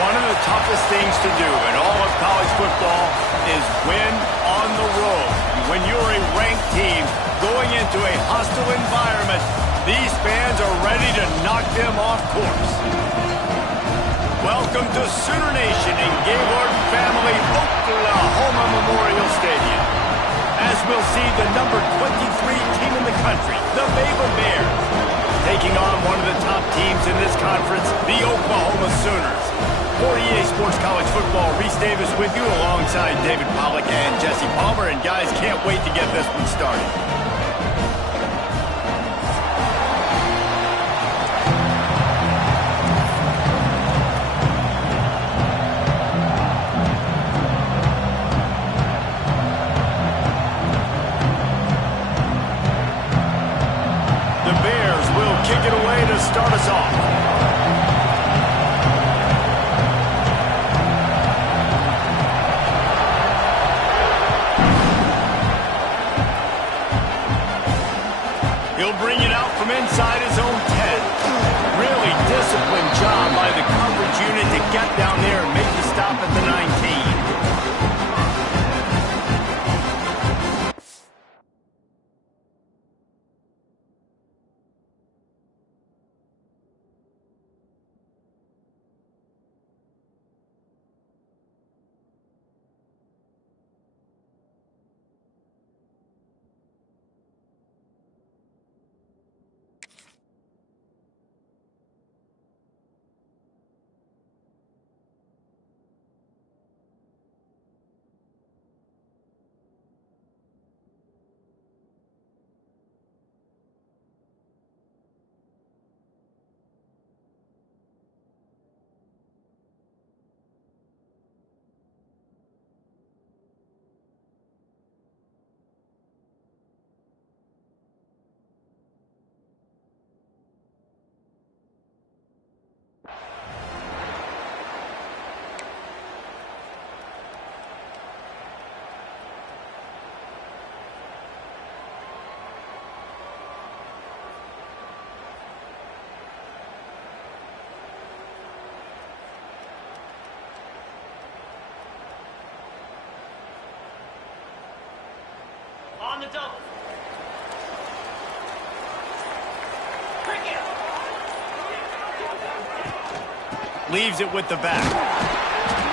One of the toughest things to do in all of college football is win on the road. When you're a ranked team going into a hostile environment, these fans are ready to knock them off course. Welcome to Sooner Nation in Gaylord Family Oklahoma Memorial Stadium. As we'll see the number 23 team in the country, the Baylor Bears, taking on one of the top teams in this conference, the Oklahoma Sooners. For EA Sports College Football, Reese Davis with you alongside David Pollack and Jesse Palmer. And guys, can't wait to get this one started. The Bears will kick it away to start us off. He'll bring it out from inside his own 10. Really disciplined job by the coverage unit to get down there and make the stop at the 19. Leaves it with the back.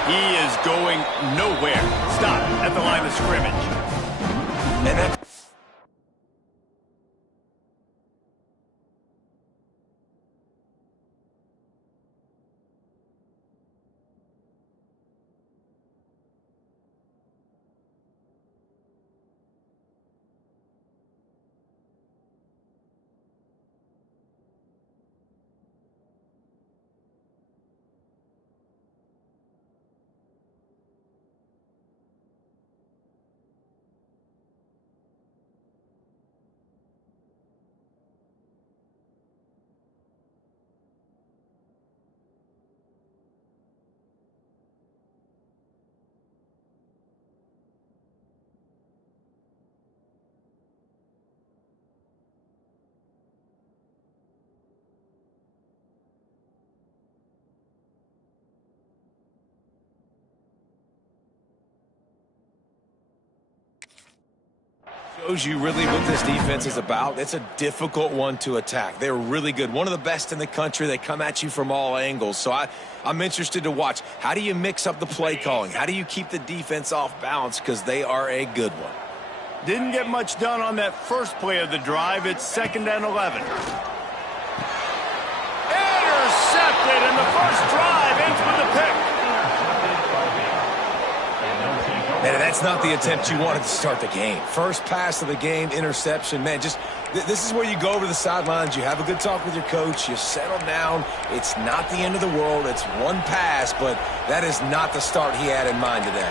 He is going nowhere. Stop at the line of scrimmage. And that shows you really what this defense is about. It's a difficult one to attack. They're really good. One of the best in the country. They come at you from all angles. So I'm interested to watch. How do you mix up the play calling? How do you keep the defense off balance? Because they are a good one. Didn't get much done on that first play of the drive. It's 2nd and 11. Intercepted, and the first drive ends with a pick. And that's not the attempt you wanted to start the game. First pass of the game, interception. Man, this is where you go over the sidelines. You have a good talk with your coach. You settle down. It's not the end of the world. It's one pass, but that is not the start he had in mind today.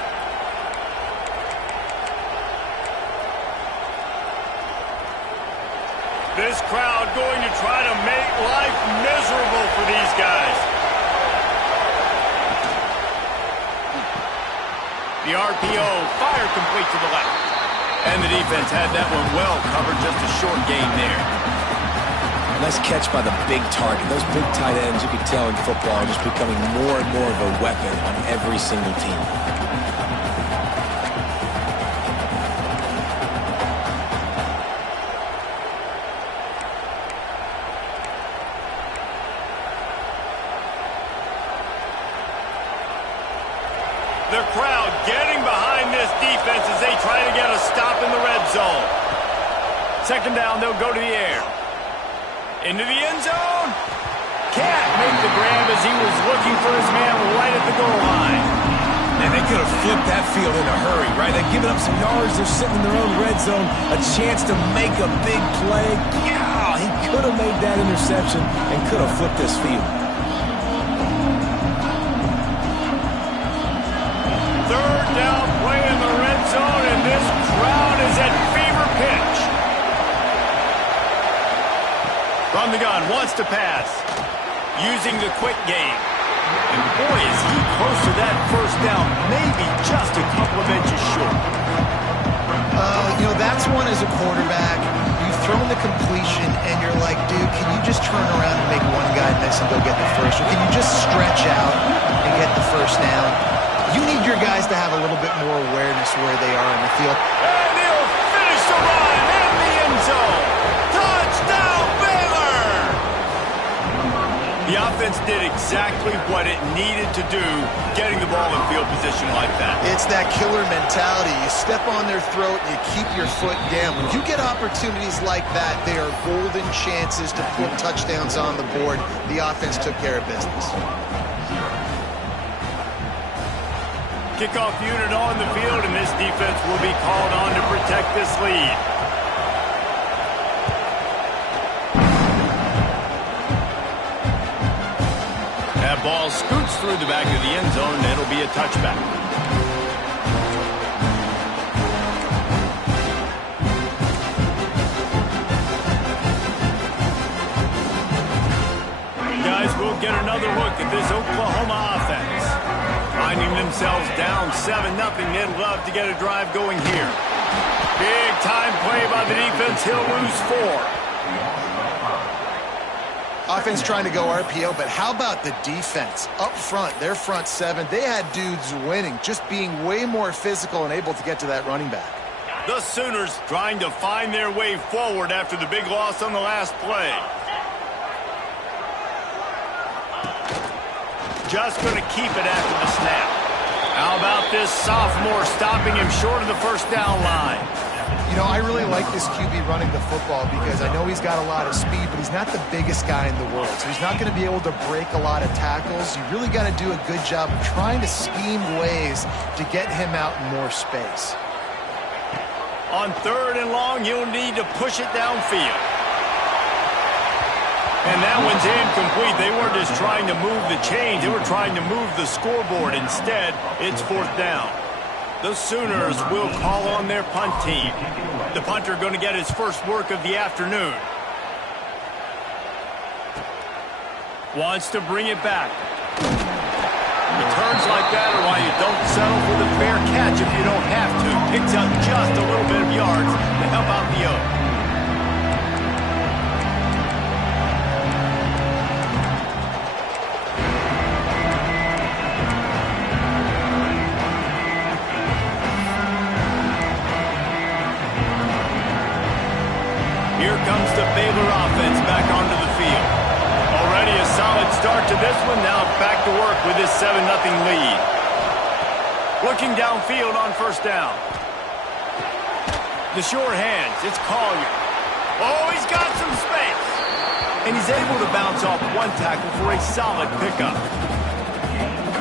This crowd going to try to make life miserable for these guys. The RPO, fire complete to the left. And the defense had that one well covered, just a short gain there. Nice catch by the big target. Those big tight ends, you can tell in football, are just becoming more and more of a weapon on every single team. The crowd getting behind this defense as they try to get a stop in the red zone. 2nd down, they'll go to the air. Into the end zone. Can't make the grab as he was looking for his man right at the goal line. And they could have flipped that field in a hurry, right? They've given up some yards. They're sitting in their own red zone. A chance to make a big play. Yeah, he could have made that interception and could have flipped this field. 3rd down play in the red zone, and this crowd is at fever pitch. From the gun, wants to pass. Using the quick game. And boy, is he close to that first down. Maybe just a couple of inches short. You know, that's one as a quarterback. You've thrown the completion, and you're like, dude, can you just turn around and make one guy miss and go get the first? Or can you just stretch out and get the first down? You need your guys to have a little bit more awareness where they are in the field. And he'll finish the run in the end zone. Touchdown, Baylor! The offense did exactly what it needed to do, getting the ball in field position like that. It's that killer mentality. You step on their throat and you keep your foot down. When you get opportunities like that, they are golden chances to put touchdowns on the board. The offense took care of business. Kickoff unit on the field, and this defense will be called on to protect this lead. That ball scoots through the back of the end zone, and it'll be a touchback. Guys, we'll get another look at this Oklahoma offense. Finding themselves down 7-0, they'd love to get a drive going here. Big time play by the defense. He'll lose 4. Offense trying to go RPO, but how about the defense? Up front, their front 7, they had dudes winning, just being way more physical and able to get to that running back. The Sooners trying to find their way forward after the big loss on the last play. Just going to keep it after the snap. How about this sophomore stopping him short of the first down line? You know, I really like this QB running the football because I know he's got a lot of speed, but he's not the biggest guy in the world. So he's not going to be able to break a lot of tackles. You really got to do a good job of trying to scheme ways to get him out in more space. On 3rd and long, you'll need to push it downfield. And that one's incomplete. They weren't just trying to move the chains. They were trying to move the scoreboard. Instead, it's 4th down. The Sooners will call on their punt team. The punter going to get his first work of the afternoon. Wants to bring it back. Returns like that are why you don't settle for the fair catch if you don't have to. Picks up just a little bit of yards to help out the Oak. Here comes the Baylor offense back onto the field. Already a solid start to this one. Now back to work with this 7-0 lead. Looking downfield on 1st down. The short hands. It's Collier. Oh, he's got some space. And he's able to bounce off one tackle for a solid pickup.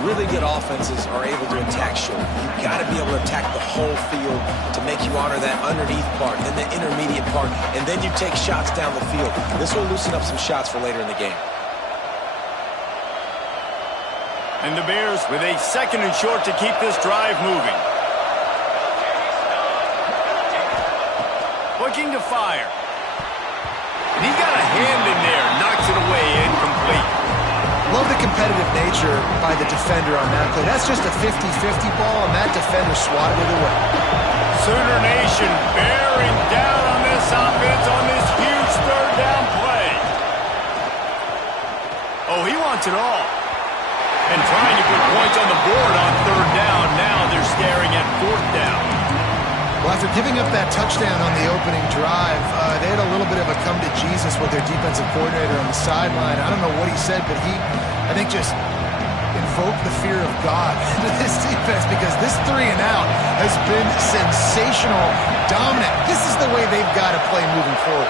Really good offenses are able to attack short. You've got to be able to attack the whole field to make you honor that underneath part, then the intermediate part, and then you take shots down the field. This will loosen up some shots for later in the game. And the Bears with a 2nd and short to keep this drive moving. Looking to fire. And he's got a hand in there, knocks it away, incomplete. Love the competitive nature by the defender on that play. That's just a 50-50 ball, and that defender swatted it away. Sooner Nation bearing down on this offense on this huge 3rd down play. Oh, he wants it all. And trying to put points on the board on 3rd down. Now they're staring at 4th down. Well, after giving up that touchdown on the opening drive, they had a little bit of a come to Jesus with their defensive coordinator on the sideline. I don't know what he said, but he, I think, just invoked the fear of God into this defense because this 3 and out has been sensational, dominant. This is the way they've got to play moving forward.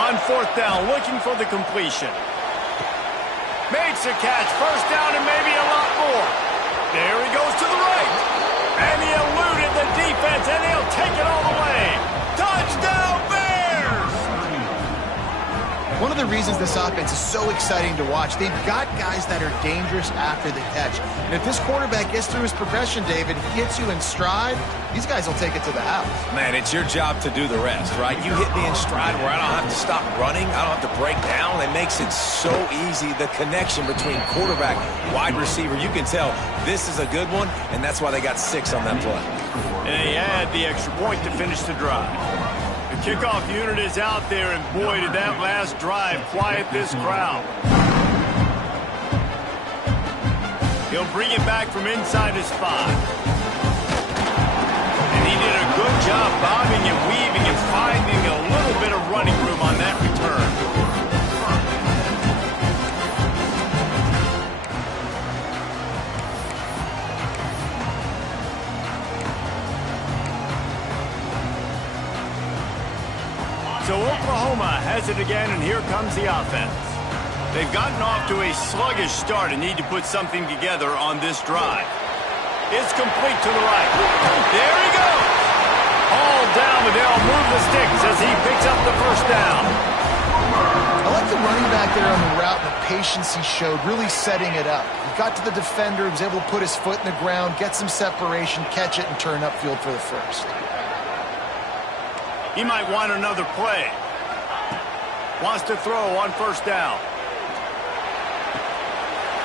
On 4th down, looking for the completion. Makes a catch, 1st down and maybe a lot more. There he goes to the right. And he eluded the defense, and he'll take it all the way. Touchdown, Bears! One of the reasons this offense is so exciting to watch, they've got guys that are dangerous after the catch. And if this quarterback gets through his progression, David, he hits you in stride, these guys will take it to the house. Man, it's your job to do the rest, right? You hit me in stride where I don't have to stop running. I don't have to break down. It makes it so easy. The connection between quarterback, wide receiver, you can tell this is a good one, and that's why they got 6 on that play. And they add the extra point to finish the drive. The kickoff unit is out there, and boy, did that last drive quiet this crowd. He'll bring it back from inside his 5. And he did a good job bobbing and weaving and finding a little bit of running room on that return. So Oklahoma has it again, and here comes the offense. They've gotten off to a sluggish start and need to put something together on this drive. It's complete to the right. There he goes. All down, but they'll move the sticks as he picks up the 1st down. I like the running back there on the route and the patience he showed, really setting it up. He got to the defender, he was able to put his foot in the ground, get some separation, catch it, and turn upfield for the 1st. He might want another play. Wants to throw on 1st down.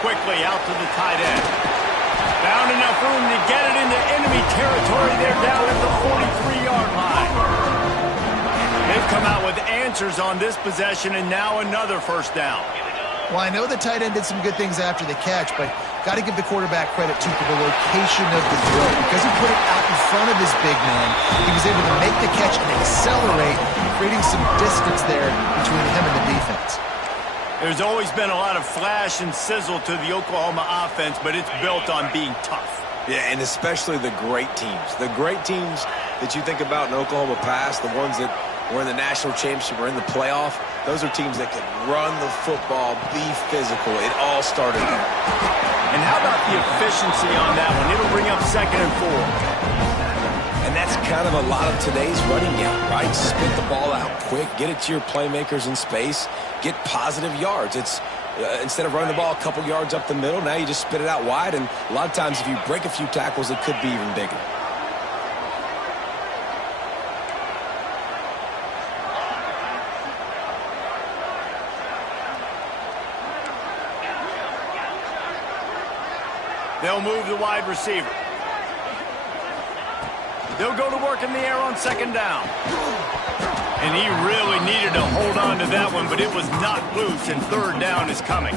Quickly out to the tight end. Found enough room to get it into enemy territory. They're down at the 43-yard line. They've come out with answers on this possession, and now another first down. Well, I know the tight end did some good things after the catch, but got to give the quarterback credit, too, for the location of the throw. Because he put it out in front of his big man, he was able to make the catch and accelerate, creating some distance there between him and the defense. There's always been a lot of flash and sizzle to the Oklahoma offense, but it's built on being tough. Yeah, and especially the great teams. The great teams that you think about in Oklahoma past, the ones that were in the national championship or in the playoff, those are teams that can run the football, be physical. It all started there. And how about the efficiency on that one? It'll bring up 2nd and 4. And that's kind of a lot of today's running game, right? Spit the ball out quick, get it to your playmakers in space, get positive yards. It's instead of running the ball a couple yards up the middle, now you just spit it out wide, and a lot of times if you break a few tackles, it could be even bigger. They'll move the wide receiver. They'll go to work in the air on 2nd down. And he really needed to hold on to that one, but it was not loose, and 3rd down is coming.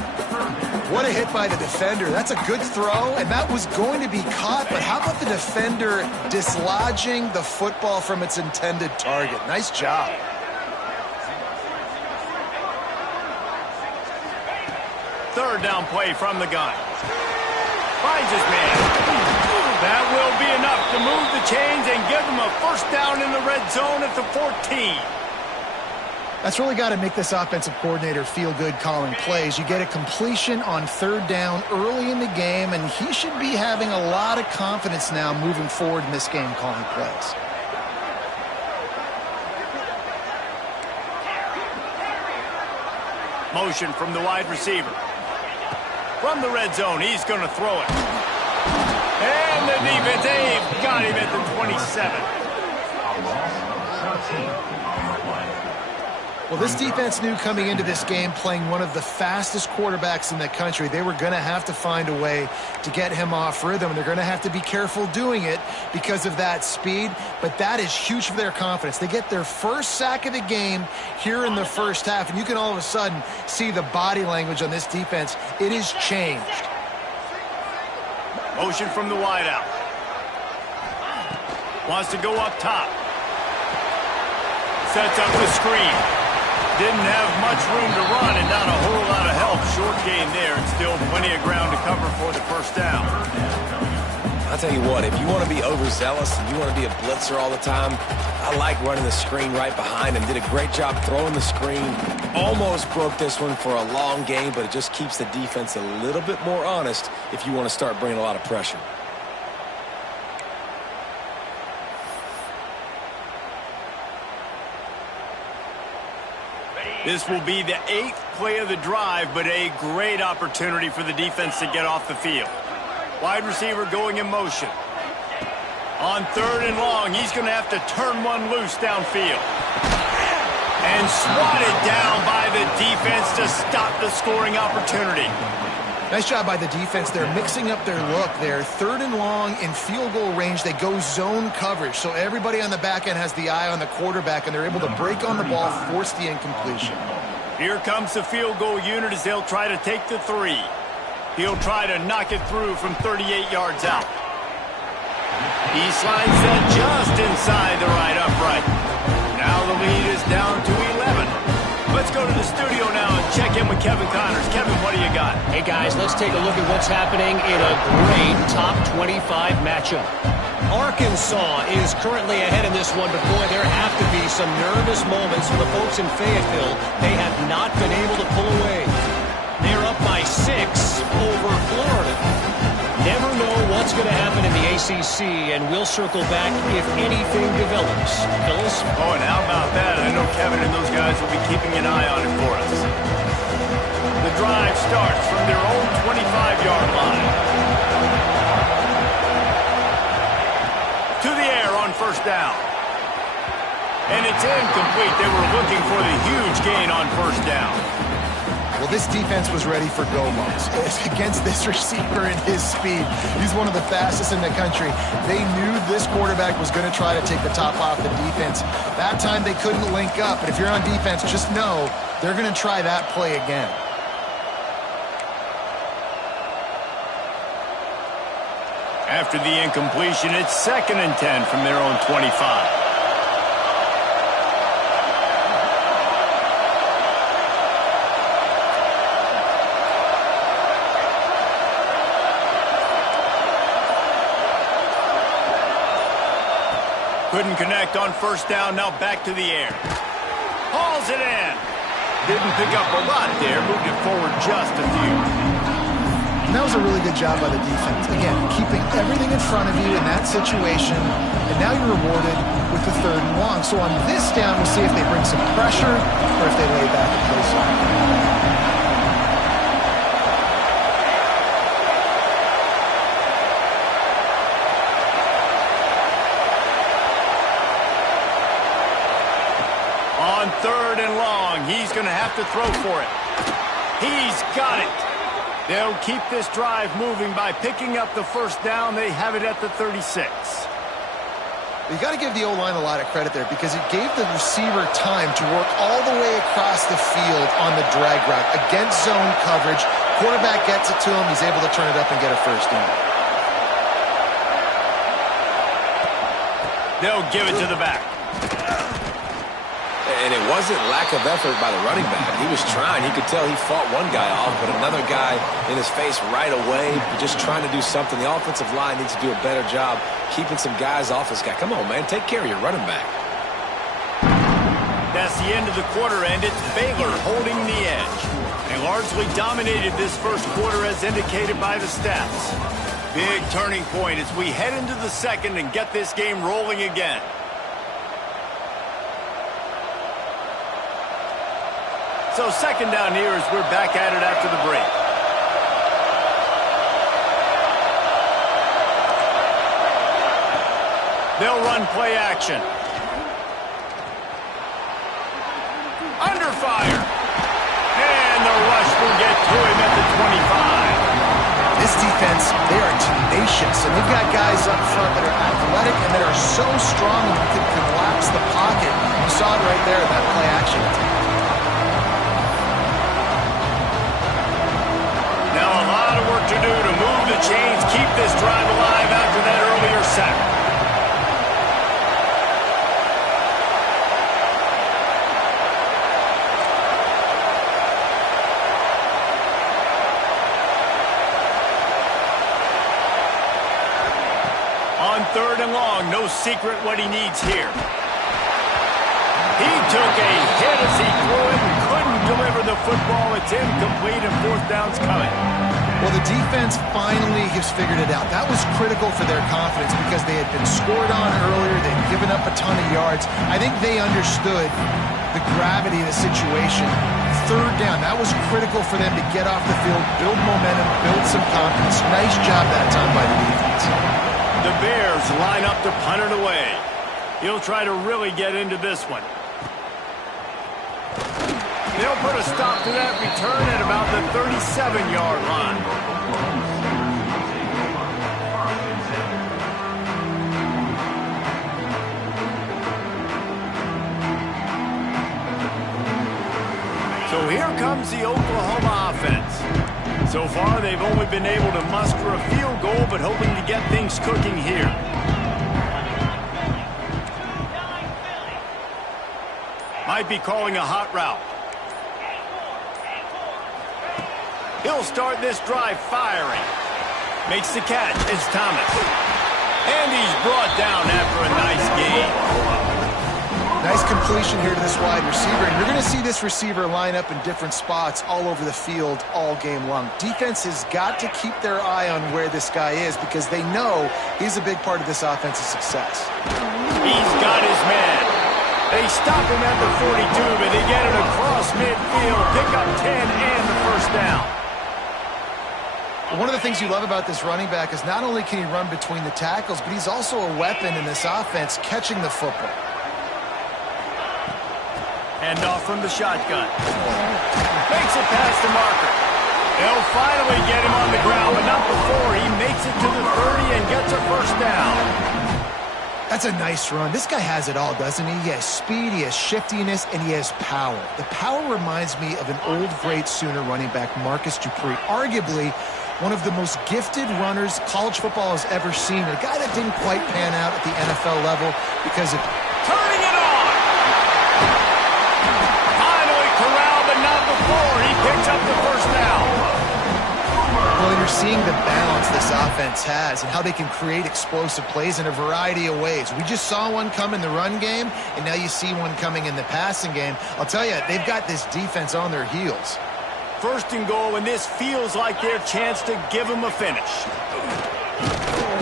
What a hit by the defender. That's a good throw, and that was going to be caught, but how about the defender dislodging the football from its intended target? Nice job. Third down play from the gun. Finds his man. That will be enough to move the chains and give them a first down in the red zone at the 14. That's really got to make this offensive coordinator feel good calling plays. You get a completion on 3rd down early in the game, and he should be having a lot of confidence now moving forward in this game calling plays. Motion from the wide receiver. From the red zone, he's going to throw it. And the defense, they've got him at the 27. Well, this defense knew coming into this game, playing one of the fastest quarterbacks in the country, they were going to have to find a way to get him off rhythm. They're going to have to be careful doing it because of that speed, but that is huge for their confidence. They get their first sack of the game here in the first half, and you can all of a sudden see the body language on this defense. It has changed. Motion from the wideout. Wants to go up top. Sets up the screen. Didn't have much room to run and not a whole lot of help. Short gain there and still plenty of ground to cover for the first down. I'll tell you what, if you want to be overzealous and you want to be a blitzer all the time, I like running the screen right behind him. Did a great job throwing the screen. Almost broke this one for a long game, but it just keeps the defense a little bit more honest if you want to start bringing a lot of pressure. This will be the 8th play of the drive, but a great opportunity for the defense to get off the field. Wide receiver going in motion. On 3rd and long, he's going to have to turn one loose downfield. And swatted down by the defense to stop the scoring opportunity. Nice job by the defense. They're mixing up their look there. 3rd and long in field goal range. They go zone coverage. So everybody on the back end has the eye on the quarterback, and they're able to break on the ball, force the incompletion. Here comes the field goal unit as they'll try to take the 3. He'll try to knock it through from 38 yards out. He slides that just inside the right upright. Now the lead is down to 11. Let's go to the studio now and check in with Kevin Connors. Kevin, what do you got? Hey, guys, let's take a look at what's happening in a great top 25 matchup. Arkansas is currently ahead in this one, but boy, there have to be some nervous moments for the folks in Fayetteville. They have not been able to pull away. They're up by 6 over Florida. Never know what's going to happen in the ACC, and we'll circle back if anything develops. Phyllis? Oh, and how about that? I know Kevin and those guys will be keeping an eye on it for us. The drive starts from their own 25-yard line. To the air on first down. And it's incomplete. They were looking for the huge gain on first down. Well, this defense was ready for go modes. Against this receiver and his speed, he's one of the fastest in the country. They knew this quarterback was going to try to take the top off the defense. That time they couldn't link up, but if you're on defense, just know they're going to try that play again. After the incompletion, it's 2nd and 10 from their own 25. Couldn't connect on 1st down, now back to the air. Hauls it in. Didn't pick up a lot there, moved it forward just a few. And that was a really good job by the defense. Again, keeping everything in front of you in that situation, and now you're rewarded with the 3rd and long. So on this down, we'll see if they bring some pressure or if they lay back and play some. On 3rd and long, he's going to have to throw for it. He's got it. They'll keep this drive moving by picking up the 1st down. They have it at the 36. You got to give the O-line a lot of credit there because it gave the receiver time to work all the way across the field on the drag route against zone coverage. Quarterback gets it to him. He's able to turn it up and get a 1st down. They'll give it to the back. And it wasn't lack of effort by the running back. He was trying. He could tell he fought one guy off, but another guy in his face right away, just trying to do something. The offensive line needs to do a better job keeping some guys off this guy. Come on, man. Take care of your running back. That's the end of the quarter, and it's Baylor holding the edge. They largely dominated this 1st quarter as indicated by the stats. Big turning point as we head into the 2nd and get this game rolling again. So 2nd down here as we're back at it after the break. They'll run play action. Under fire. And the rush will get to him at the 25. This defense, they are tenacious, and they've got guys up front that are athletic and that are so strong and can collapse the pocket. You saw it right there in that play action. To do to move the chains, keep this drive alive after that earlier sack. On 3rd and long, no secret what he needs here. He took a hit as he threw it and couldn't deliver the football. It's incomplete and 4th down's coming. Well, the defense finally has figured it out. That was critical for their confidence because they had been scored on earlier. They'd given up a ton of yards. I think they understood the gravity of the situation. 3rd down, that was critical for them to get off the field, build momentum, build some confidence. Nice job that time by the defense. The Bears line up to punt it away. He'll try to really get into this one. They'll put a stop to that return at about the 37-yard line. So here comes the Oklahoma offense. So far, they've only been able to muster a field goal, but hoping to get things cooking here. Might be calling a hot route. He'll start this drive firing. Makes the catch. It's Thomas. And he's brought down after a nice gain. Nice completion here to this wide receiver. And you're going to see this receiver line up in different spots all over the field all game long. Defense has got to keep their eye on where this guy is because they know he's a big part of this offensive success. He's got his man. They stop him at the 42, but they get it across midfield. Pick up 10 and the 1st down. One of the things you love about this running back is not only can he run between the tackles, but he's also a weapon in this offense catching the football. Hand off from the shotgun. Makes it past the marker. They'll finally get him on the ground, but not before he makes it to the 30 and gets a first down. That's a nice run. This guy has it all, doesn't he? He has speed, he has shiftiness, and he has power. The power reminds me of an old, great Sooner running back, Marcus Dupree. Arguably one of the most gifted runners college football has ever seen. A guy that didn't quite pan out at the NFL level because of... Turning it on! Finally corralled, but not before he picks up the first down. Well, you're seeing the balance this offense has and how they can create explosive plays in a variety of ways. We just saw one come in the run game, and now you see one coming in the passing game. I'll tell you, they've got this defense on their heels. First and goal, and this feels like their chance to give him a finish.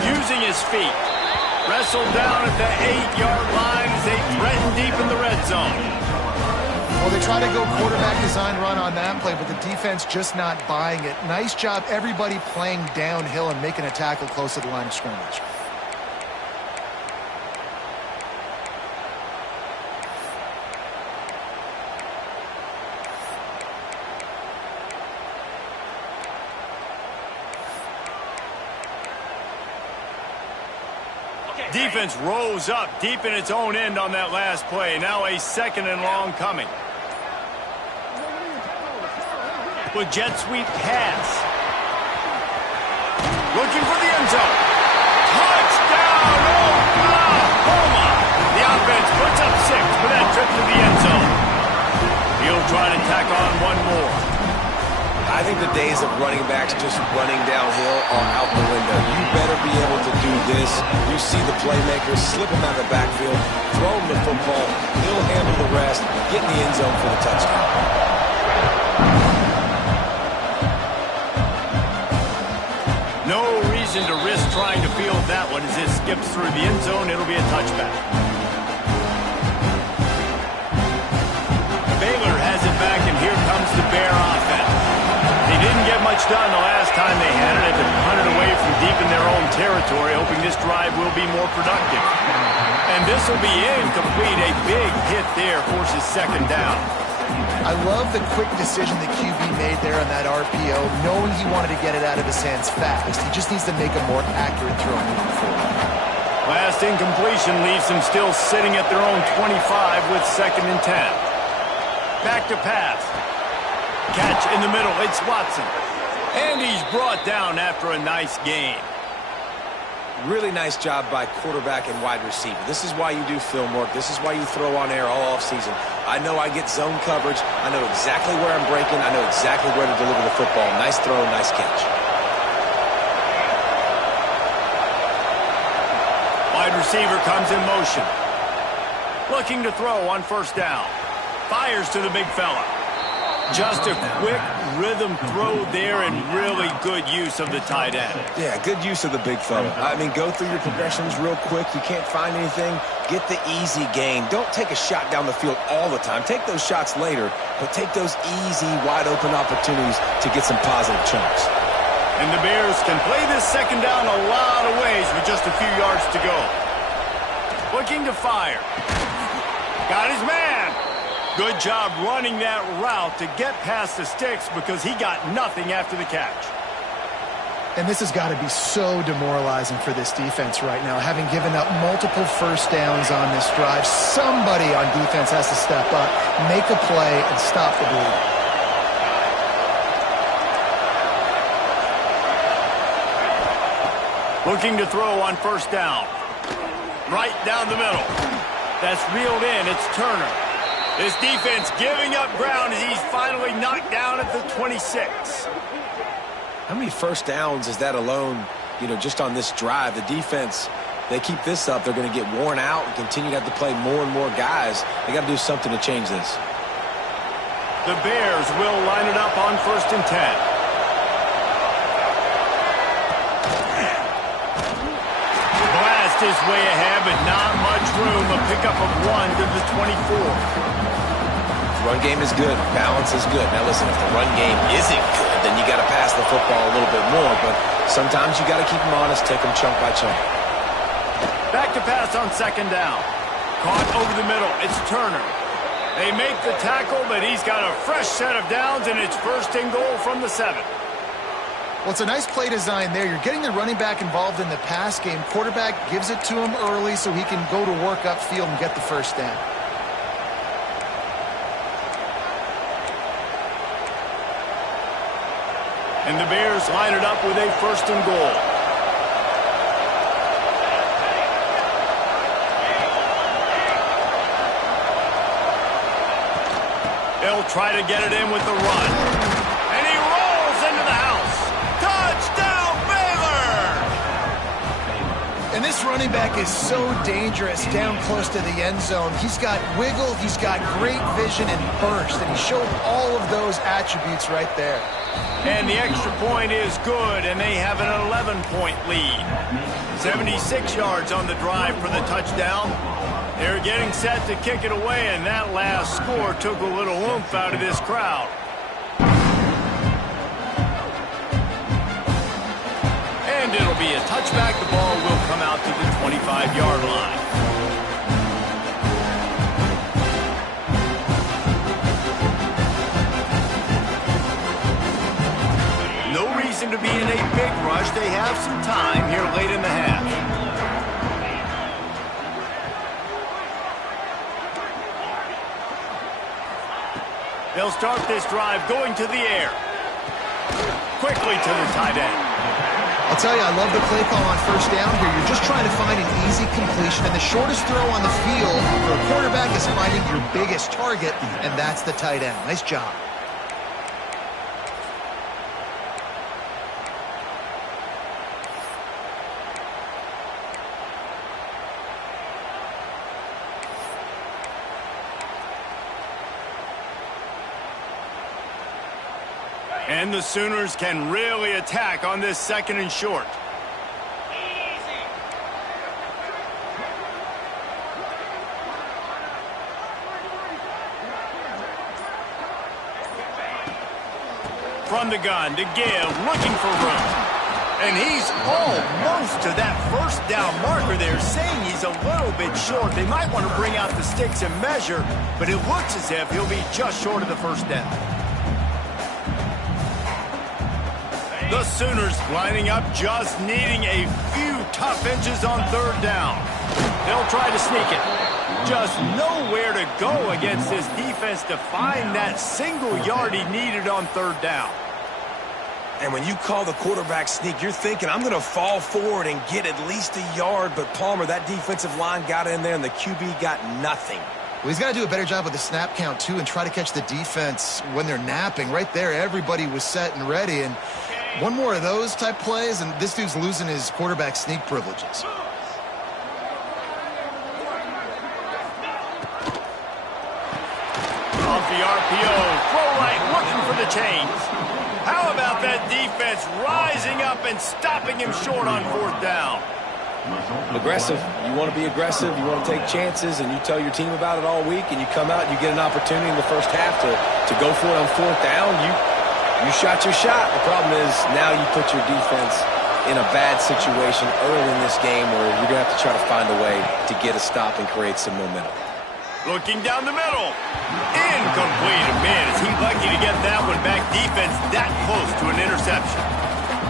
Using his feet. Wrestled down at the 8-yard line as they threaten deep in the red zone. Well, they try to go quarterback design run on that play, but the defense just not buying it. Nice job, everybody playing downhill and making a tackle close to the line of scrimmage. Defense rose up deep in its own end on that last play. Now a second and long coming. With jet sweep pass. Looking for the end zone. Touchdown, Oklahoma! The offense puts up 6 for that trip to the end zone. He'll try to tack on one more. I think the days of running backs just running downhill are out the window. You better be able to do this. You see the playmaker, slip him out of the backfield, throw him the football, he'll handle the rest, get in the end zone for the touchdown. No reason to risk trying to field that one as it skips through the end zone. It'll be a touchback. Baylor has it back, and here comes the Bear offense. They didn't get much done the last time they had it. They punted away from deep in their own territory, hoping this drive will be more productive. And this will be incomplete. A big hit there forces second down. I love the quick decision the QB made there on that RPO, knowing he wanted to get it out of his hands fast. He just needs to make a more accurate throw moving forward. Last incompletion leaves them still sitting at their own 25 with 2nd and 10. Back to pass. Catch in the middle. It's Watson. And he's brought down after a nice gain. Really nice job by quarterback and wide receiver. This is why you do film work. This is why you throw on air all offseason. I know I get zone coverage. I know exactly where I'm breaking. I know exactly where to deliver the football. Nice throw, nice catch. Wide receiver comes in motion. Looking to throw on first down. Fires to the big fella. Just a quick rhythm throw there and really good use of the tight end. Yeah, good use of the big fella. I mean, go through your progressions real quick. You can't find anything. Get the easy gain. Don't take a shot down the field all the time. Take those shots later, but take those easy, wide-open opportunities to get some positive chunks. And the Bears can play this second down a lot of ways with just a few yards to go. Looking to fire. Got his man. Good job running that route to get past the sticks because he got nothing after the catch. And this has got to be so demoralizing for this defense right now, having given up multiple first downs on this drive. Somebody on defense has to step up, make a play, and stop the bleeding. Looking to throw on first down. Right down the middle. That's reeled in. It's Turner. This defense giving up ground as he's finally knocked down at the 26. How many first downs is that alone, just on this drive? The defense, they keep this up, they're going to get worn out and continue to have to play more and more guys. They got to do something to change this. The Bears will line it up on 1st and 10. Blast is way ahead, but not much room. A pickup of 1 to the 24. Run game is good. Balance is good. Now, listen, if the run game isn't good, then you got to pass the football a little bit more. But sometimes you got to keep them honest, take them chunk by chunk. Back to pass on second down. Caught over the middle. It's Turner. They make the tackle, but he's got a fresh set of downs, and it's first and goal from the 7. Well, it's a nice play design there. You're getting the running back involved in the pass game. Quarterback gives it to him early so he can go to work upfield and get the first down. And the Bears line it up with a first and goal. They'll try to get it in with the run. And he rolls into the house. Touchdown, Baylor! And this running back is so dangerous down close to the end zone. He's got wiggle, he's got great vision and burst, and he showed all of those attributes right there. And the extra point is good, and they have an 11-point lead. 76 yards on the drive for the touchdown. They're getting set to kick it away, and that last score took a little oomph out of this crowd. And it'll be a touchback. The ball will come out to the 25-yard line. No reason to be in a big rush. They have some time here late in the half. They'll start this drive going to the air. Quickly to the tight end. I'll tell you, I love the play call on first down here. You're just trying to find an easy completion, and the shortest throw on the field for a quarterback is finding your biggest target, and that's the tight end. Nice job. And the Sooners can really attack on this second and short. From the gun to give, looking for room. And he's almost to that first down marker there, saying he's a little bit short. They might want to bring out the sticks and measure, but it looks as if he'll be just short of the first down. The Sooners lining up, just needing a few tough inches on third down. They'll try to sneak it. Just nowhere to go against this defense to find that single yard he needed on third down. And when you call the quarterback sneak, you're thinking, I'm going to fall forward and get at least a yard. But Palmer, that defensive line got in there, and the QB got nothing. Well, he's got to do a better job with the snap count, too, and try to catch the defense when they're napping. Right there, everybody was set and ready, and one more of those type plays, and this dude's losing his quarterback sneak privileges. Off the RPO, throw right, looking for the chains. How about that defense rising up and stopping him short on fourth down? Aggressive. You want to be aggressive. You want to take chances, and you tell your team about it all week, and you come out and you get an opportunity in the first half to go for it on fourth down. You shot your shot. The problem is now you put your defense in a bad situation early in this game where you're going to have to try to find a way to get a stop and create some momentum. Looking down the middle. Incomplete. Man, is he lucky to get that one back. Defense that close to an interception.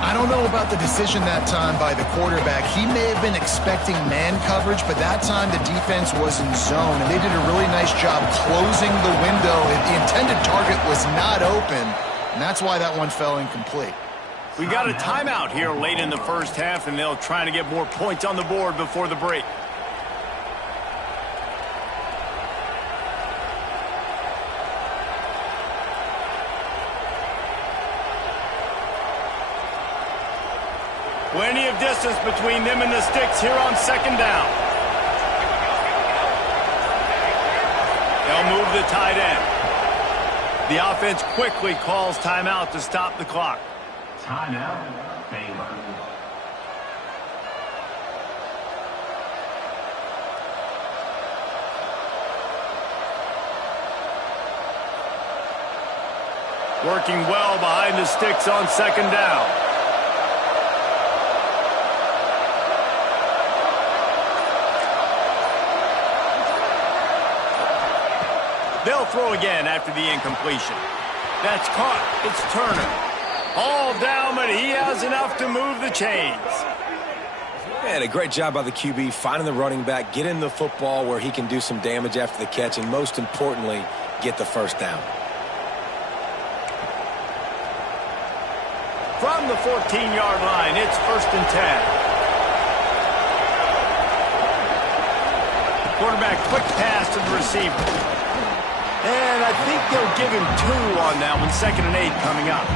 I don't know about the decision that time by the quarterback. He may have been expecting man coverage, but that time the defense was in zone, and they did a really nice job closing the window. The intended target was not open, and that's why that one fell incomplete. We got a timeout here late in the first half, and they'll try to get more points on the board before the break. Plenty of distance between them and the sticks here on second down. They'll move the tight end. The offense quickly calls timeout to stop the clock. Timeout, Baylor. Working well behind the sticks on second down. They'll throw again after the incompletion. That's caught. It's Turner. All down, but he has enough to move the chains. And a great job by the QB finding the running back, getting the football where he can do some damage after the catch, and most importantly, get the first down. From the 14-yard line, it's 1st and 10. Quarterback quick pass to the receiver. And I think they'll give him 2 on that one. 2nd and 8 coming up.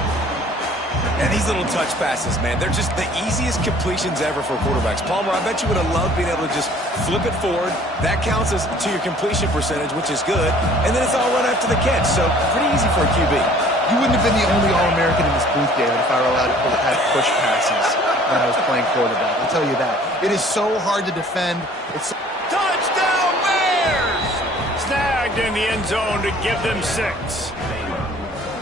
And these little touch passes, man, they're just the easiest completions ever for quarterbacks. Palmer, I bet you would have loved being able to just flip it forward. That counts as to your completion percentage, which is good. And then it's all run after the catch. So pretty easy for a QB. You wouldn't have been the only All-American in this booth, David, if I were allowed to have push passes when I was playing quarterback. I'll tell you that. It is so hard to defend. It's Touchdown Bears! Snagged in the end zone to give them 6.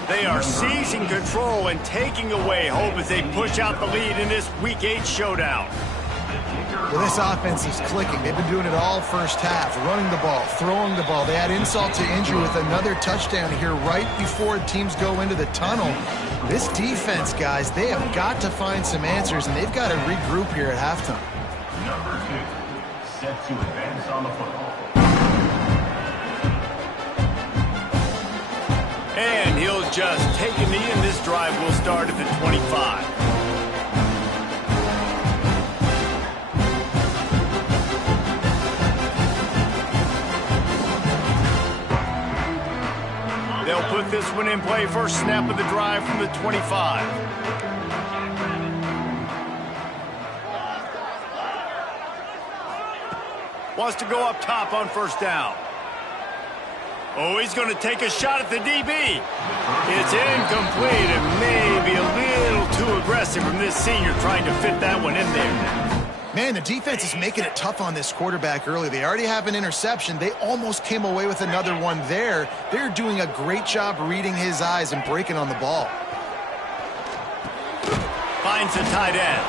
They are seizing control and taking away hope as they push out the lead in this Week 8 showdown. Well, this offense is clicking. They've been doing it all first half, running the ball, throwing the ball. They add insult to injury with another touchdown here right before teams go into the tunnel. This defense, guys, they have got to find some answers, and they've got to regroup here at halftime. Number 2, set to advance on the football. And he'll just take a knee, and this drive will start at the 25. They'll put this one in play. First snap of the drive from the 25. Wants to go up top on 1st down. Oh, he's going to take a shot at the DB. It's incomplete and maybe a little too aggressive from this senior trying to fit that one in there. Man, the defense is making it tough on this quarterback early. They already have an interception. They almost came away with another one there. They're doing a great job reading his eyes and breaking on the ball. Finds the tight end.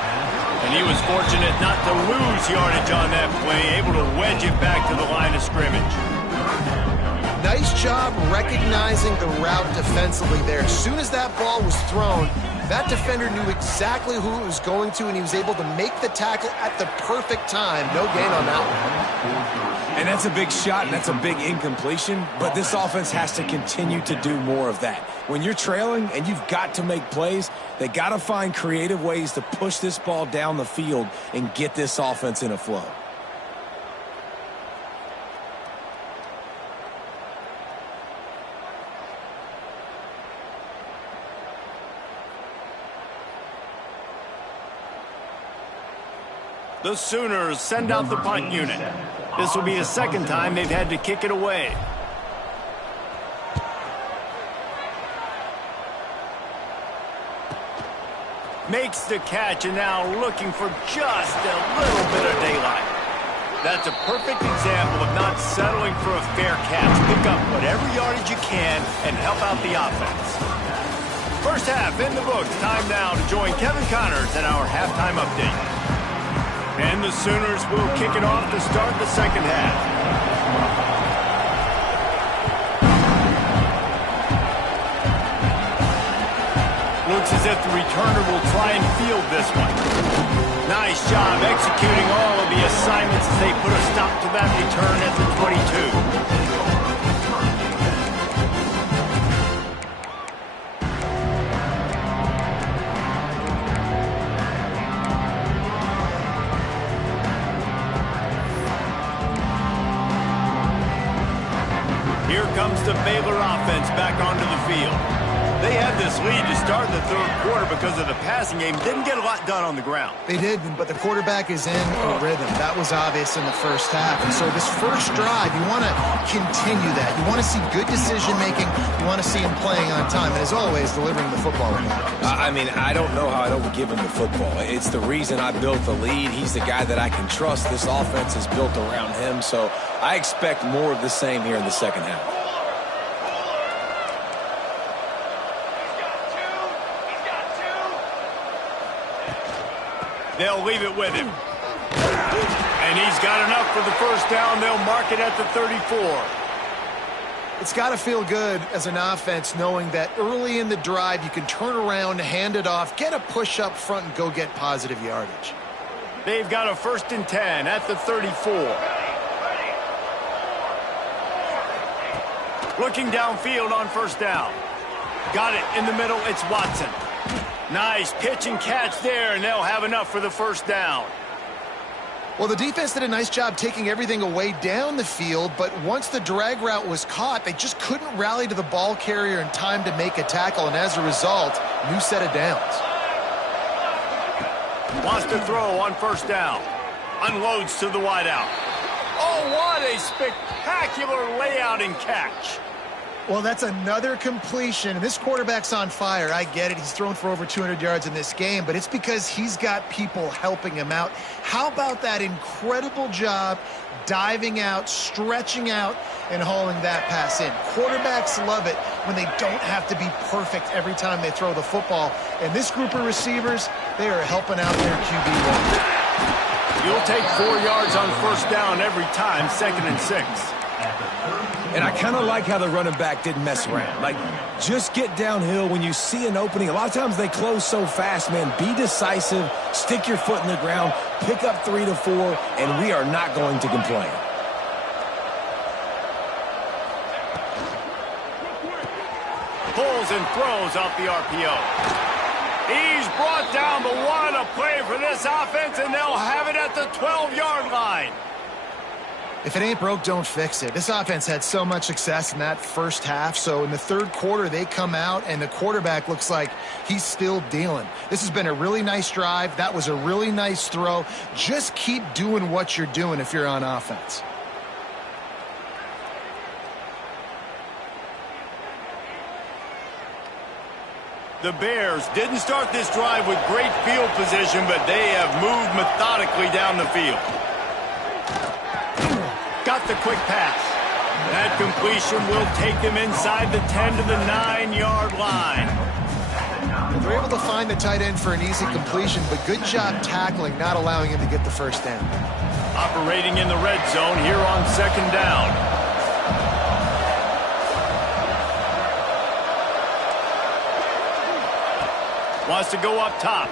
And he was fortunate not to lose yardage on that play, able to wedge it back to the line of scrimmage. Nice job recognizing the route defensively there. As soon as that ball was thrown, that defender knew exactly who it was going to, and he was able to make the tackle at the perfect time. No gain on that one. And that's a big shot, and that's a big incompletion, but this offense has to continue to do more of that. When you're trailing and you've got to make plays, they got to find creative ways to push this ball down the field and get this offense in a flow. The Sooners send out the punt unit. This will be the 2nd time they've had to kick it away. Makes the catch and now looking for just a little bit of daylight. That's a perfect example of not settling for a fair catch. Pick up whatever yardage you can and help out the offense. First half in the books. Time now to join Kevin Connors in our halftime update. And the Sooners will kick it off to start the 2nd half. Looks as if the returner will try and field this one. Nice job executing all of the assignments as they put a stop to that return at the 22. Here comes the Baylor offense back onto the field. They had this lead to start the 3rd quarter because of the passing game. Didn't get a lot done on the ground. They didn't, but the quarterback is in a rhythm. That was obvious in the first half. And so this first drive, you want to continue that. You want to see good decision-making. You want to see him playing on time. And as always, delivering the football. I mean, I don't know how I don't give him the football. It's the reason I built the lead. He's the guy that I can trust. This offense is built around him. So I expect more of the same here in the 2nd half. They'll leave it with him. And he's got enough for the first down. They'll mark it at the 34. It's got to feel good as an offense knowing that early in the drive you can turn around, hand it off, get a push up front, and go get positive yardage. They've got a 1st and 10 at the 34. Looking downfield on 1st down. Got it in the middle. It's Watson. Nice pitch and catch there, and they'll have enough for the 1st down. Well, the defense did a nice job taking everything away down the field, but once the drag route was caught, they just couldn't rally to the ball carrier in time to make a tackle, and as a result, new set of downs. Wants to throw on 1st down. Unloads to the wideout. Oh, what a spectacular layout and catch. Well, that's another completion. This quarterback's on fire. I get it. He's thrown for over 200 yards in this game, but it's because he's got people helping him out. How about that incredible job diving out, stretching out, and hauling that pass in? Quarterbacks love it when they don't have to be perfect every time they throw the football. And this group of receivers, they are helping out their QB1. You'll take 4 yards on 1st down every time, 2nd and 6. And I kind of like how the running back didn't mess around. Like, just get downhill when you see an opening. A lot of times they close so fast, man. Be decisive, stick your foot in the ground, pick up 3 to 4, and we are not going to complain. Pulls and throws off the RPO. He's brought down, but what a play for this offense, and they'll have it at the 12-yard line. If it ain't broke, don't fix it. This offense had so much success in that first half, so in the 3rd quarter, they come out, and the quarterback looks like he's still dealing. This has been a really nice drive. That was a really nice throw. Just keep doing what you're doing if you're on offense. The Bears didn't start this drive with great field position, but they have moved methodically down the field. Got the quick pass. That completion will take them inside the 10 to the 9-yard line. They're able to find the tight end for an easy completion, but good job tackling, not allowing him to get the 1st down. Operating in the red zone here on 2nd down. Wants to go up top.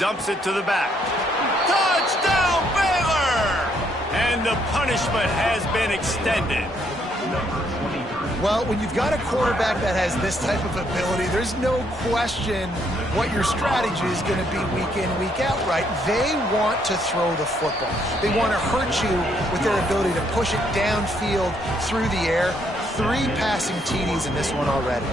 Dumps it to the back. Touchdown, Baylor! And the punishment has been extended. Well, when you've got a quarterback that has this type of ability, there's no question what your strategy is going to be week in, week out, right? They want to throw the football. They want to hurt you with their ability to push it downfield through the air. 3 passing TDs in this one already.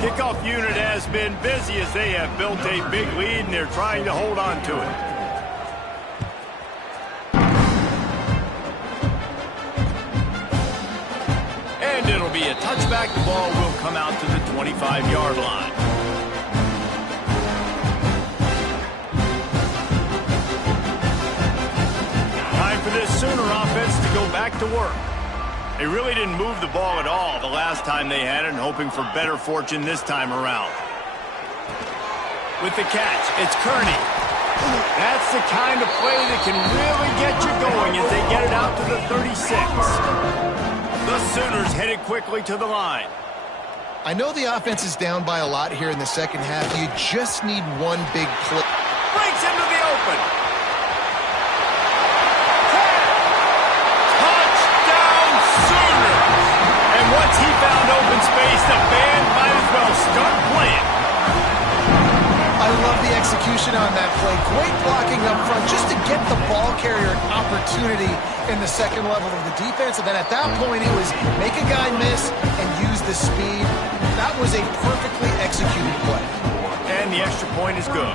Kickoff unit has been busy as they have built a big lead, and they're trying to hold on to it. And it'll be a touchback. The ball will come out to the 25-yard line. Time for this Sooner offense to go back to work. They really didn't move the ball at all the last time they had it, and hoping for better fortune this time around. With the catch, it's Kearney. That's the kind of play that can really get you going as they get it out to the 36. The Sooners headed quickly to the line. I know the offense is down by a lot here in the 2nd half. You just need one big play. Breaks into the open. Once he found open space, the band might as well start playing. I love the execution on that play. Great blocking up front just to get the ball carrier an opportunity in the 2nd level of the defense. And then at that point, it was make a guy miss and use the speed. That was a perfectly executed play. And the extra point is good.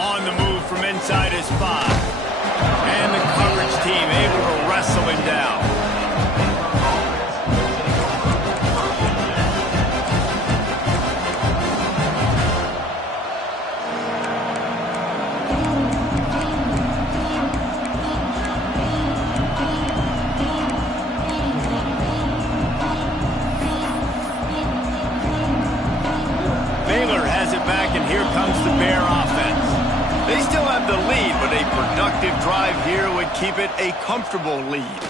On the move from inside his 5. And the coverage team able to wrestle him down. Baylor has it back, and here comes the Bear offense. They still have the lead, but a productive drive here would keep it a comfortable lead.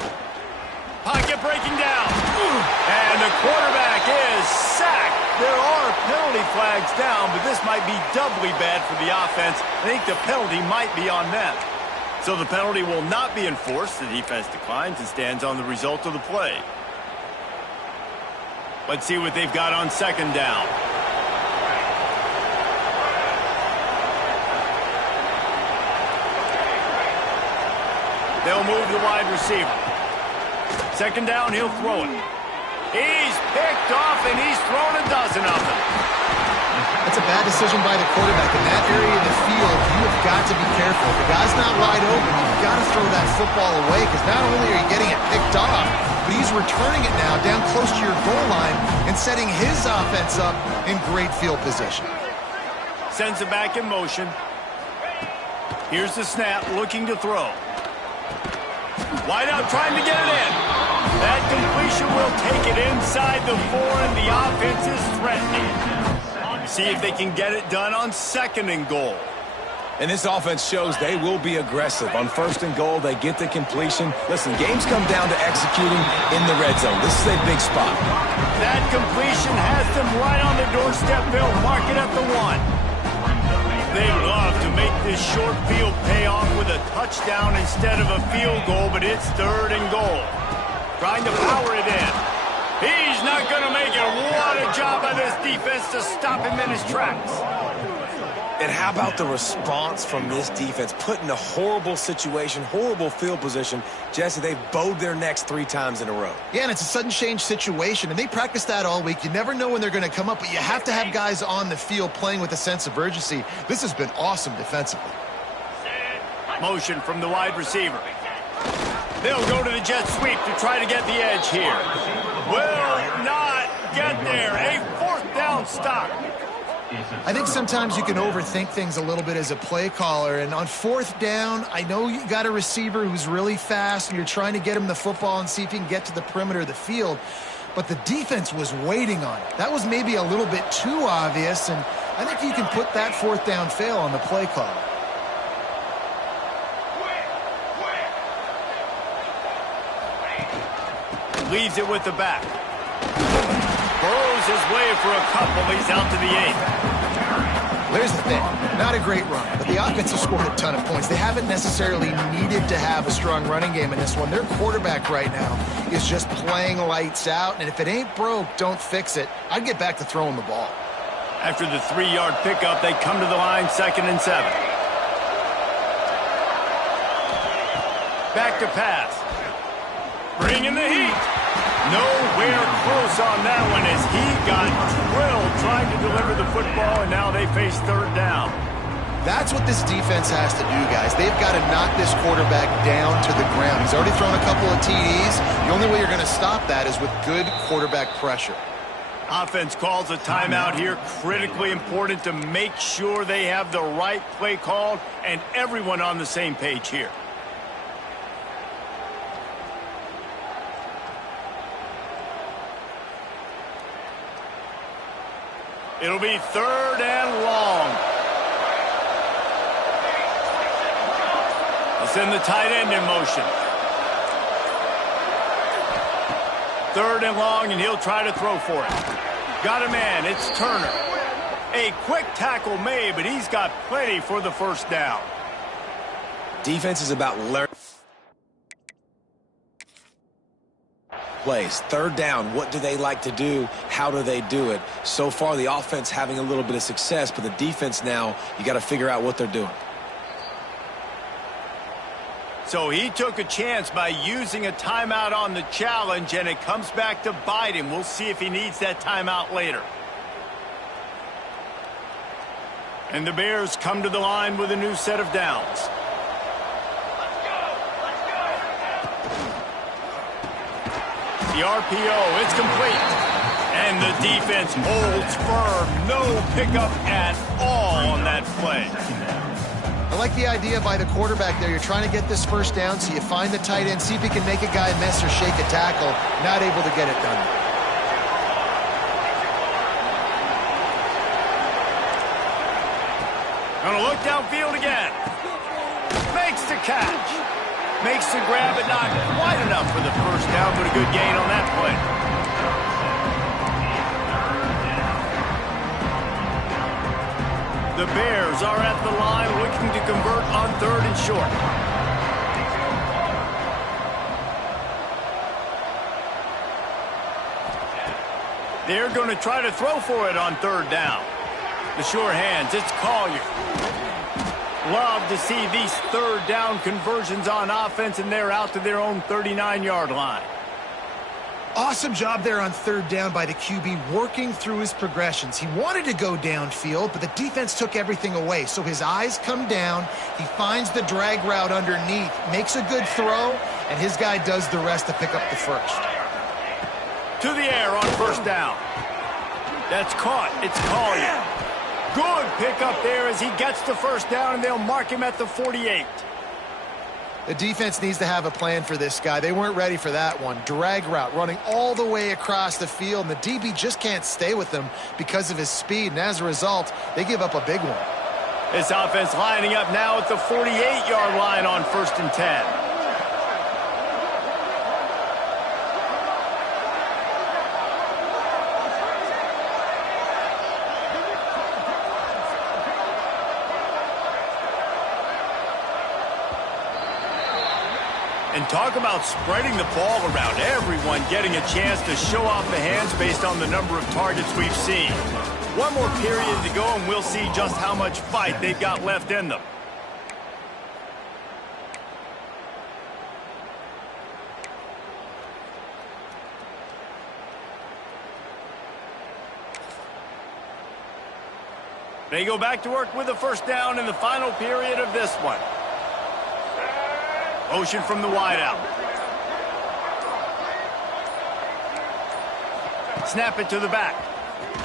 Pocket breaking down. And the quarterback is sacked. There are penalty flags down, but this might be doubly bad for the offense. I think the penalty might be on them. So the penalty will not be enforced. The defense declines and stands on the result of the play. Let's see what they've got on second down. They'll move the wide receiver. Second down, he'll throw it. He's picked off, and he's thrown a dozen of them. That's a bad decision by the quarterback. In that area of the field, you have got to be careful. If the guy's not wide open, you've got to throw that football away, because not only are you getting it picked off, but he's returning it now down close to your goal line and setting his offense up in great field position. Sends it back in motion. Here's the snap, looking to throw. Wide out, trying to get it in. That completion will take it inside the 4, and the offense is threatening. See if they can get it done on second and goal. And this offense shows they will be aggressive. On first and goal, they get the completion. Listen, games come down to executing in the red zone. This is a big spot. That completion has them right on the doorstep. They'll mark it at the 1. They love to make this short field pay off with a touchdown instead of a field goal, but it's third and goal. Trying to power it in. He's not going to make it. What a job by this defense to stop him in his tracks. And how about the response from this defense? Put in a horrible situation, horrible field position. Jesse, they've bowed their necks 3 times in a row. Yeah, and it's a sudden change situation, and they practice that all week. You never know when they're going to come up, but you have to have guys on the field playing with a sense of urgency. This has been awesome defensively. Motion from the wide receiver. They'll go to the jet sweep to try to get the edge here. Will not get there. A 4th down stop. I think sometimes you can overthink things a little bit as a play caller, and on 4th down, I know you got a receiver who's really fast, and you're trying to get him the football and see if he can get to the perimeter of the field, but the defense was waiting on it. That was maybe a little bit too obvious, and I think you can put that 4th down fail on the play caller. Leaves it with the back. Burrows his way for a couple. He's out to the 8. There's the thing. Not a great run, but the offense has scored a ton of points. They haven't necessarily needed to have a strong running game in this one. Their quarterback right now is just playing lights out, and if it ain't broke, don't fix it. I'd get back to throwing the ball. After the 3-yard pickup, they come to the line, 2nd and 7. Back to pass. Bringing the heat. Nowhere close on that one as he got drilled trying to deliver the football, and now they face 3rd down. That's what this defense has to do, guys. They've got to knock this quarterback down to the ground. He's already thrown a couple of TDs. The only way you're going to stop that is with good quarterback pressure. Offense calls a timeout here. Critically important to make sure they have the right play called and everyone on the same page here. It'll be 3rd and long. They'll send the tight end in motion. 3rd and long, and he'll try to throw for it. Got a man. It's Turner. A quick tackle made, but he's got plenty for the 1st down. Defense is about learning plays. 3rd down, what do they like to do? How do they do it? So far, the offense having a little bit of success, but the defense now, you got to figure out what they're doing. So he took a chance by using a timeout on the challenge, and it comes back to bite him. We'll see if he needs that timeout later. And the Bears come to the line with a new set of downs. The RPO, it's complete. And the defense holds firm. No pickup at all on that play. I like the idea by the quarterback there. You're trying to get this 1st down, so you find the tight end, see if he can make a guy miss or shake a tackle. Not able to get it done. Gonna look downfield again. Makes the catch. Makes the grab, but not quite enough for the first down, but a good gain on that play. The Bears are at the line looking to convert on 3rd and short. They're going to try to throw for it on 3rd down. The sure hands, it's Collier. Love to see these 3rd down conversions on offense, and they're out to their own 39-yard line. Awesome job there on 3rd down by the QB, working through his progressions. He wanted to go downfield, but the defense took everything away. So his eyes come down, he finds the drag route underneath, makes a good throw, and his guy does the rest to pick up the first. To the air on 1st down. That's caught. It's Collier. Good pickup there as he gets the 1st down, and they'll mark him at the 48. The defense needs to have a plan for this guy. They weren't ready for that one. Drag route running all the way across the field, and the DB just can't stay with him because of his speed, and as a result, they give up a big one. This offense lining up now at the 48-yard line on 1st and 10. And talk about spreading the ball around. Everyone getting a chance to show off the hands based on the number of targets we've seen. One more period to go, and we'll see just how much fight they've got left in them. They go back to work with the 1st down in the final period of this one. Motion from the wideout. Snap it to the back.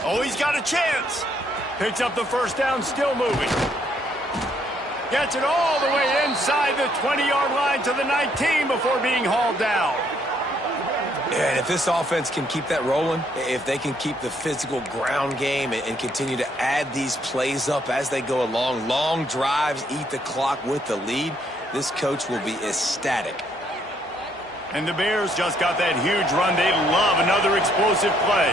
Oh, he's got a chance. Picks up the 1st down, still moving. Gets it all the way inside the 20-yard line to the 19 before being hauled down. Yeah, and if this offense can keep that rolling, if they can keep the physical ground game and continue to add these plays up as they go along, long drives, eat the clock with the lead, this coach will be ecstatic. And the Bears just got that huge run. They love another explosive play.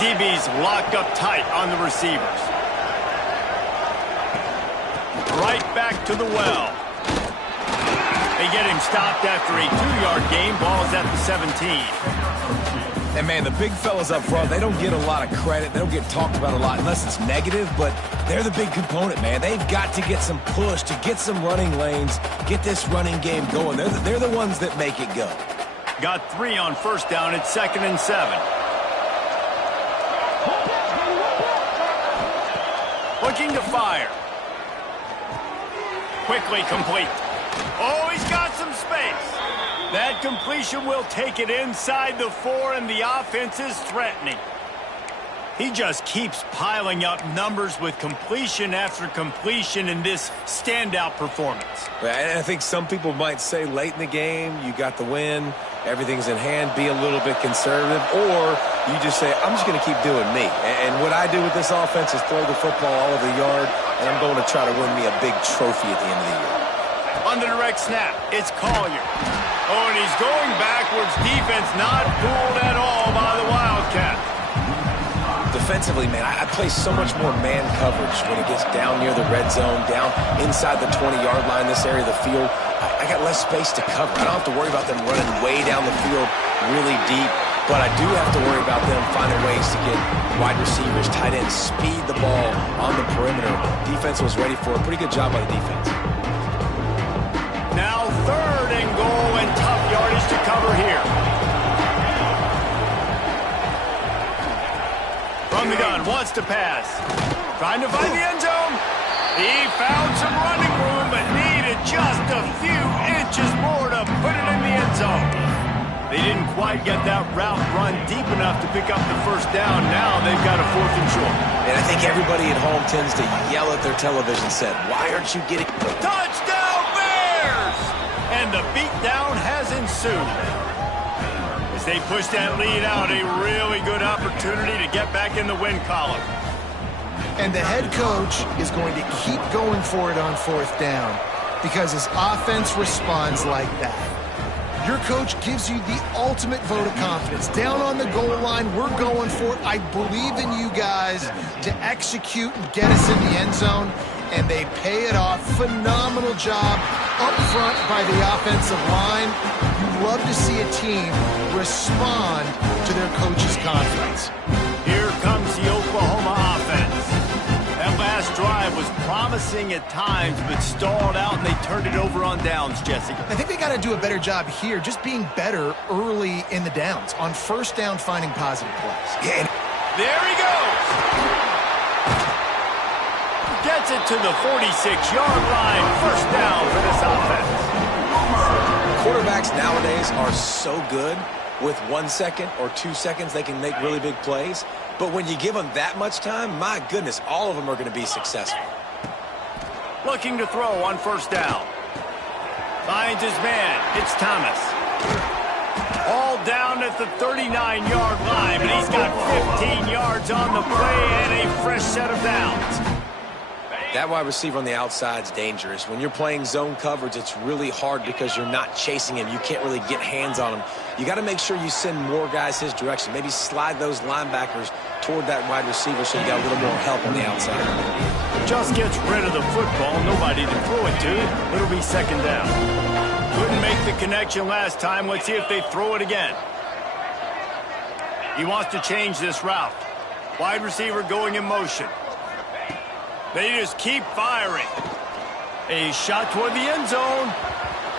DB's locked up tight on the receivers. Right back to the well. They get him stopped after a 2-yard gain. Ball's at the 17. And, man, the big fellas up front, they don't get a lot of credit. They don't get talked about a lot unless it's negative, but they're the big component, man. They've got to get some push, to get some running lanes, get this running game going. They're the ones that make it go. Got 3 on 1st down at 2nd and 7. Looking to fire. Quickly complete. Oh, he's got some space. That completion will take it inside the 4, and the offense is threatening. He just keeps piling up numbers with completion after completion in this standout performance. And I think some people might say late in the game, you got the win, everything's in hand, be a little bit conservative, or you just say, I'm just going to keep doing me. And what I do with this offense is throw the football all over the yard, and I'm going to try to win me a big trophy at the end of the year. On the direct snap, it's Collier. Oh, and he's going backwards. Defense not fooled at all by the Wildcat. Defensively, man, I play so much more man coverage when it gets down near the red zone, down inside the 20-yard line, this area of the field. I got less space to cover. I don't have to worry about them running way down the field really deep, but I do have to worry about them finding ways to get wide receivers, tight ends, speed the ball on the perimeter. Defense was ready for a pretty good job by the defense. Now 3rd and goal, and tough yardage to cover here. From the gun, wants to pass. Trying to find the end zone. He found some running room, but needed just a few inches more to put it in the end zone. They didn't quite get that route run deep enough to pick up the 1st down. Now they've got a 4th and short. And I think everybody at home tends to yell at their television set, why aren't you getting... Touchdown Bears! And the beatdown has ensued. As they push that lead out, a really good opportunity to get back in the win column. And the head coach is going to keep going for it on 4th down because his offense responds like that. Your coach gives you the ultimate vote of confidence. Down on the goal line, we're going for it. I believe in you guys to execute and get us in the end zone, and they pay it off. Phenomenal job up front by the offensive line. You love to see a team respond to their coach's confidence. Here comes the Oklahoma offense. That last drive was promising at times, but stalled out, and they turned it over on downs, Jesse. I think they got to do a better job here, just being better early in the downs. On 1st down, finding positive plays. Yeah. There he goes. Gets it to the 46-yard line. 1st down for this offense. Quarterbacks nowadays are so good. With 1 second or 2 seconds, they can make really big plays. But when you give them that much time, my goodness, all of them are going to be successful. Looking to throw on 1st down. Finds his man. It's Thomas. All down at the 39-yard line, but he's got 15 yards on the play and a fresh set of downs. That wide receiver on the outside is dangerous. When you're playing zone coverage, it's really hard because you're not chasing him. You can't really get hands on him. You got to make sure you send more guys his direction. Maybe slide those linebackers toward that wide receiver so you got a little more help on the outside. Just gets rid of the football. Nobody to throw it to. It'll be 2nd down. Couldn't make the connection last time. Let's see if they throw it again. He wants to change this route. Wide receiver going in motion. They just keep firing. A shot toward the end zone.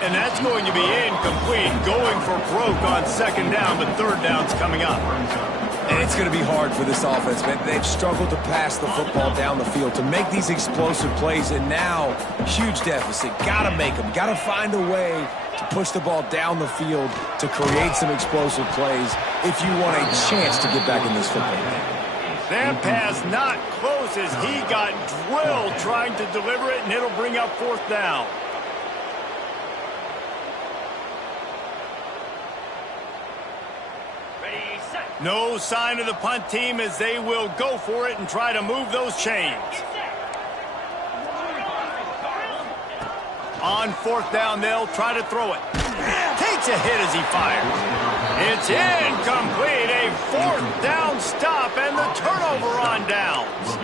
And that's going to be incomplete. Going for broke on 2nd down, but 3rd down's coming up. And it's going to be hard for this offense, man. They've struggled to pass the football down the field, to make these explosive plays, and now, huge deficit. Got to make them. Got to find a way to push the ball down the field to create some explosive plays if you want a chance to get back in this football game. That pass not close as he got drilled trying to deliver it, and it'll bring up 4th down. No sign of the punt team as they will go for it and try to move those chains. On 4th down, they'll try to throw it. Takes a hit as he fires. It's incomplete. A 4th down stop and the turnover on downs.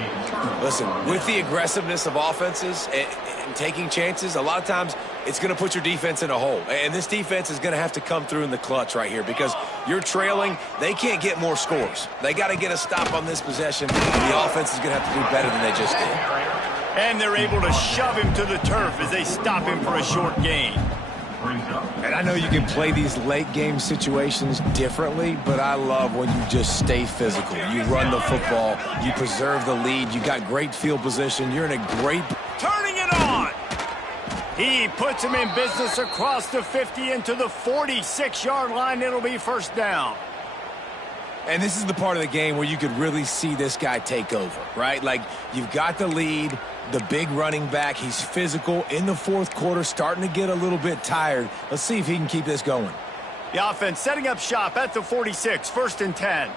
Listen, with the aggressiveness of offenses and taking chances, a lot of times it's going to put your defense in a hole. And this defense is going to have to come through in the clutch right here because you're trailing. They can't get more scores. They got to get a stop on this possession. And the offense is going to have to do better than they just did. And they're able to shove him to the turf as they stop him for a short gain. And I know you can play these late game situations differently, but I love when you just stay physical. You run the football, you preserve the lead, you got great field position, you're in a great... Turning it on! He puts him in business across the 50 into the 46-yard line. It'll be 1st down. And this is the part of the game where you could really see this guy take over, right? Like, you've got the lead, the big running back. He's physical in the 4th quarter, starting to get a little bit tired. Let's see if he can keep this going. The offense setting up shop at the 46, 1st and 10.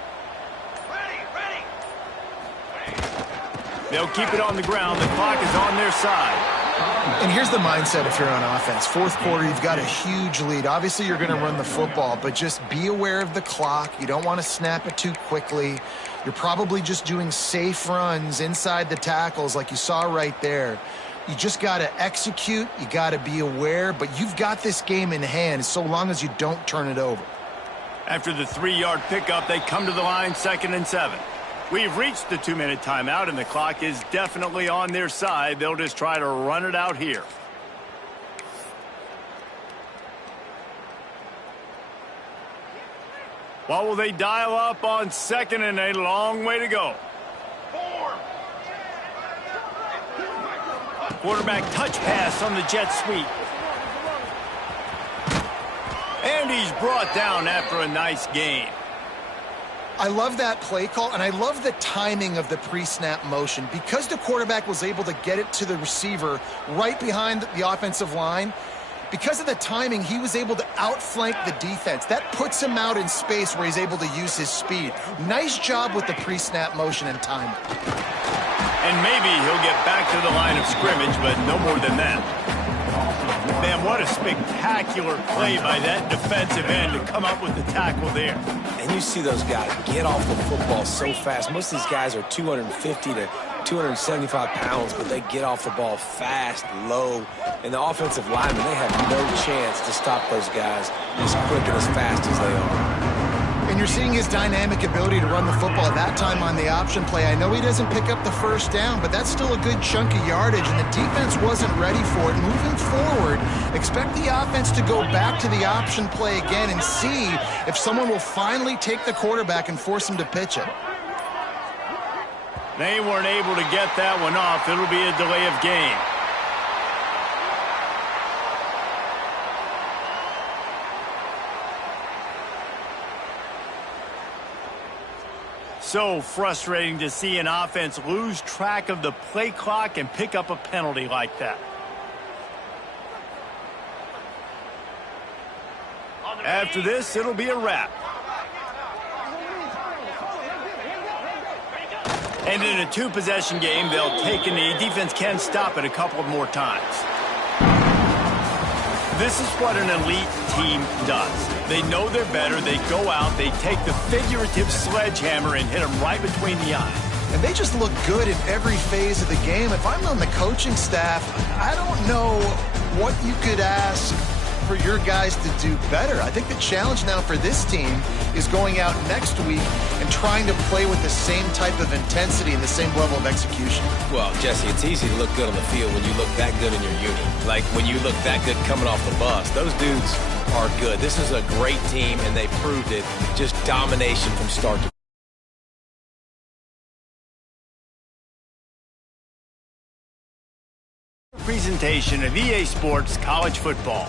They'll keep it on the ground. The clock is on their side. And here's the mindset if you're on offense. 4th quarter, you've got a huge lead. Obviously, you're going to run the football, but just be aware of the clock. You don't want to snap it too quickly. You're probably just doing safe runs inside the tackles like you saw right there. You just got to execute. You got to be aware, but you've got this game in hand so long as you don't turn it over. After the 3-yard pickup, they come to the line, 2nd and 7. We've reached the 2-minute timeout, and the clock is definitely on their side. They'll just try to run it out here. What will they dial up on 2nd and a long way to go? Quarterback touch pass on the jet sweep. And he's brought down after a nice gain. I love that play call, and I love the timing of the pre-snap motion. Because the quarterback was able to get it to the receiver right behind the offensive line, because of the timing, he was able to outflank the defense. That puts him out in space where he's able to use his speed. Nice job with the pre-snap motion and timing. And maybe he'll get back to the line of scrimmage, but no more than that. Man, what a spectacular play by that defensive end to come up with the tackle there. And you see those guys get off the football so fast. Most of these guys are 250 to 275 pounds, but they get off the ball fast, low. And the offensive linemen, they have no chance to stop those guys as quick and as fast as they are. And you're seeing his dynamic ability to run the football at that time on the option play. I know he doesn't pick up the first down, but that's still a good chunk of yardage, and the defense wasn't ready for it. Moving forward, expect the offense to go back to the option play again and see if someone will finally take the quarterback and force him to pitch it. They weren't able to get that one off. It'll be a delay of game. So frustrating to see an offense lose track of the play clock and pick up a penalty like that. After this, it'll be a wrap. And in a two-possession game, they'll take a knee. Defense can stop it a couple more times. This is what an elite team does. They know they're better. They go out. They take the figurative sledgehammer and hit them right between the eyes. And they just look good in every phase of the game. If I'm on the coaching staff, I don't know what you could ask for your guys to do better. I think the challenge now for this team is going out next week and trying to play with the same type of intensity and the same level of execution. Well, Jesse, it's easy to look good on the field when you look that good in your unit. Like when you look that good coming off the bus. Those dudes are good. This is a great team, and they proved it. Just domination from start to presentation of EA Sports College Football.